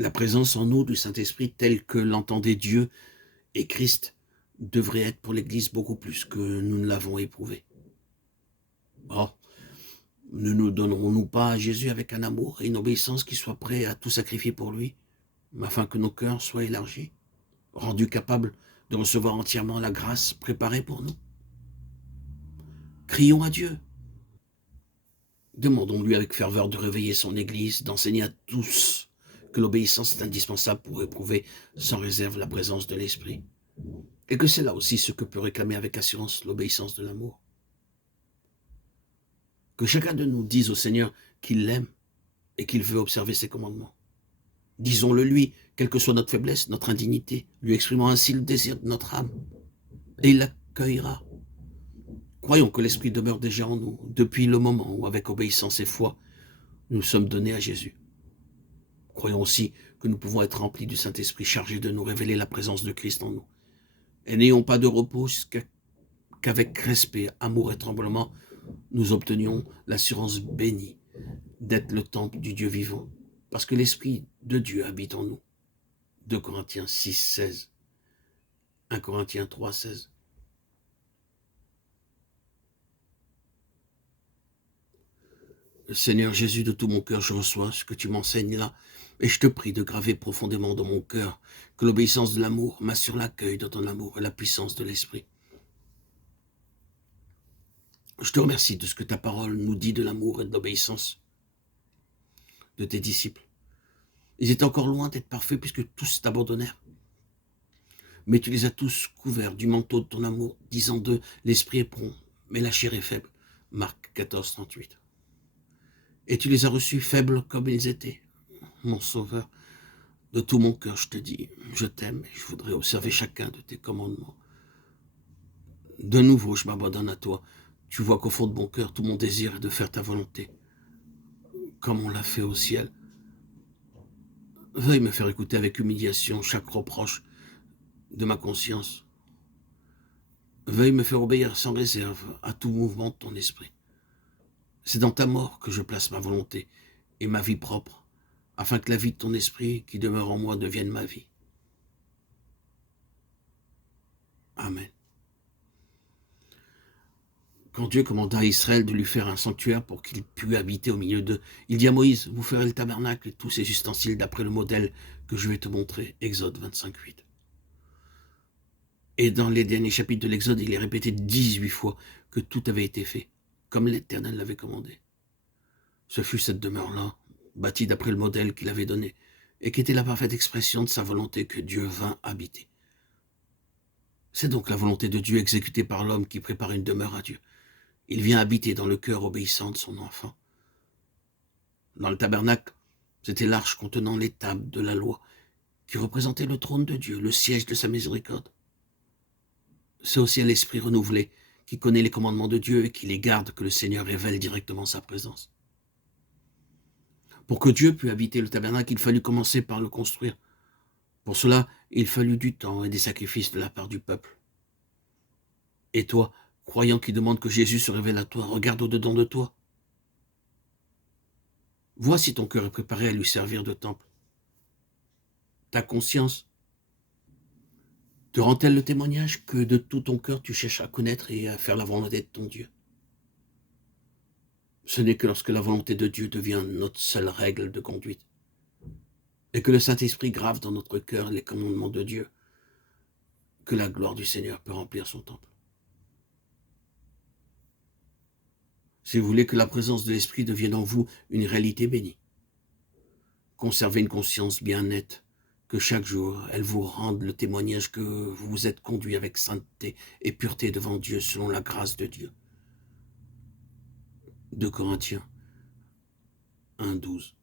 La présence en nous du Saint-Esprit telle que l'entendait Dieu et Christ devrait être pour l'Église beaucoup plus que nous ne l'avons éprouvé. Or, ne nous donnerons-nous pas à Jésus avec un amour et une obéissance qui soit prêt à tout sacrifier pour lui, afin que nos cœurs soient élargis, rendus capables de recevoir entièrement la grâce préparée pour nous? Crions à Dieu. Demandons-lui avec ferveur de réveiller son Église, d'enseigner à tous que l'obéissance est indispensable pour éprouver sans réserve la présence de l'Esprit. Et que c'est là aussi ce que peut réclamer avec assurance l'obéissance de l'amour. Que chacun de nous dise au Seigneur qu'il l'aime et qu'il veut observer ses commandements. Disons-le lui, quelle que soit notre faiblesse, notre indignité, lui exprimant ainsi le désir de notre âme. Et il l'accueillera. Croyons que l'Esprit demeure déjà en nous, depuis le moment où, avec obéissance et foi, nous sommes donnés à Jésus. Croyons aussi que nous pouvons être remplis du Saint-Esprit, chargé de nous révéler la présence de Christ en nous. Et n'ayons pas de repos qu'avec respect, amour et tremblement, nous obtenions l'assurance bénie d'être le temple du Dieu vivant, parce que l'Esprit de Dieu habite en nous. 2 Corinthiens 6, 16, 1 Corinthiens 3, 16. Seigneur Jésus, de tout mon cœur, je reçois ce que tu m'enseignes là, et je te prie de graver profondément dans mon cœur que l'obéissance de l'amour m'assure l'accueil de ton amour et la puissance de l'Esprit. Je te remercie de ce que ta parole nous dit de l'amour et de l'obéissance de tes disciples. Ils étaient encore loin d'être parfaits puisque tous t'abandonnèrent. Mais tu les as tous couverts du manteau de ton amour, disant d'eux, l'esprit est prompt, mais la chair est faible. Marc 14, 38. Et tu les as reçus faibles comme ils étaient. Mon Sauveur, de tout mon cœur, je te dis, je t'aime et je voudrais observer chacun de tes commandements. De nouveau, je m'abandonne à toi. Tu vois qu'au fond de mon cœur, tout mon désir est de faire ta volonté, comme on l'a fait au ciel. Veuille me faire écouter avec humiliation chaque reproche de ma conscience. Veuille me faire obéir sans réserve à tout mouvement de ton esprit. C'est dans ta mort que je place ma volonté et ma vie propre, afin que la vie de ton esprit qui demeure en moi devienne ma vie. Amen. Quand Dieu commanda à Israël de lui faire un sanctuaire pour qu'il pût habiter au milieu d'eux, il dit à Moïse, vous ferez le tabernacle et tous ses ustensiles d'après le modèle que je vais te montrer. Exode 25, 8. Et dans les derniers chapitres de l'Exode, il est répété 18 fois que tout avait été fait, comme l'Éternel l'avait commandé. Ce fut cette demeure-là, bâtie d'après le modèle qu'il avait donné, et qui était la parfaite expression de sa volonté que Dieu vint habiter. C'est donc la volonté de Dieu exécutée par l'homme qui prépare une demeure à Dieu. Il vient habiter dans le cœur obéissant de son enfant. Dans le tabernacle, c'était l'arche contenant les tables de la loi, qui représentait le trône de Dieu, le siège de sa miséricorde. C'est aussi à l'esprit renouvelé, qui connaît les commandements de Dieu et qui les garde, que le Seigneur révèle directement sa présence. Pour que Dieu pût habiter le tabernacle, il fallut commencer par le construire. Pour cela, il fallut du temps et des sacrifices de la part du peuple. Et toi, croyant qui demande que Jésus se révèle à toi, regarde au-dedans de toi. Vois si ton cœur est préparé à lui servir de temple. Ta conscience te rend-elle le témoignage que de tout ton cœur tu cherches à connaître et à faire la volonté de ton Dieu? Ce n'est que lorsque la volonté de Dieu devient notre seule règle de conduite et que le Saint-Esprit grave dans notre cœur les commandements de Dieu que la gloire du Seigneur peut remplir son temple. Si vous voulez que la présence de l'Esprit devienne en vous une réalité bénie, conservez une conscience bien nette, que chaque jour, elle vous rende le témoignage que vous vous êtes conduit avec sainteté et pureté devant Dieu selon la grâce de Dieu. 2 Corinthiens 1, 12.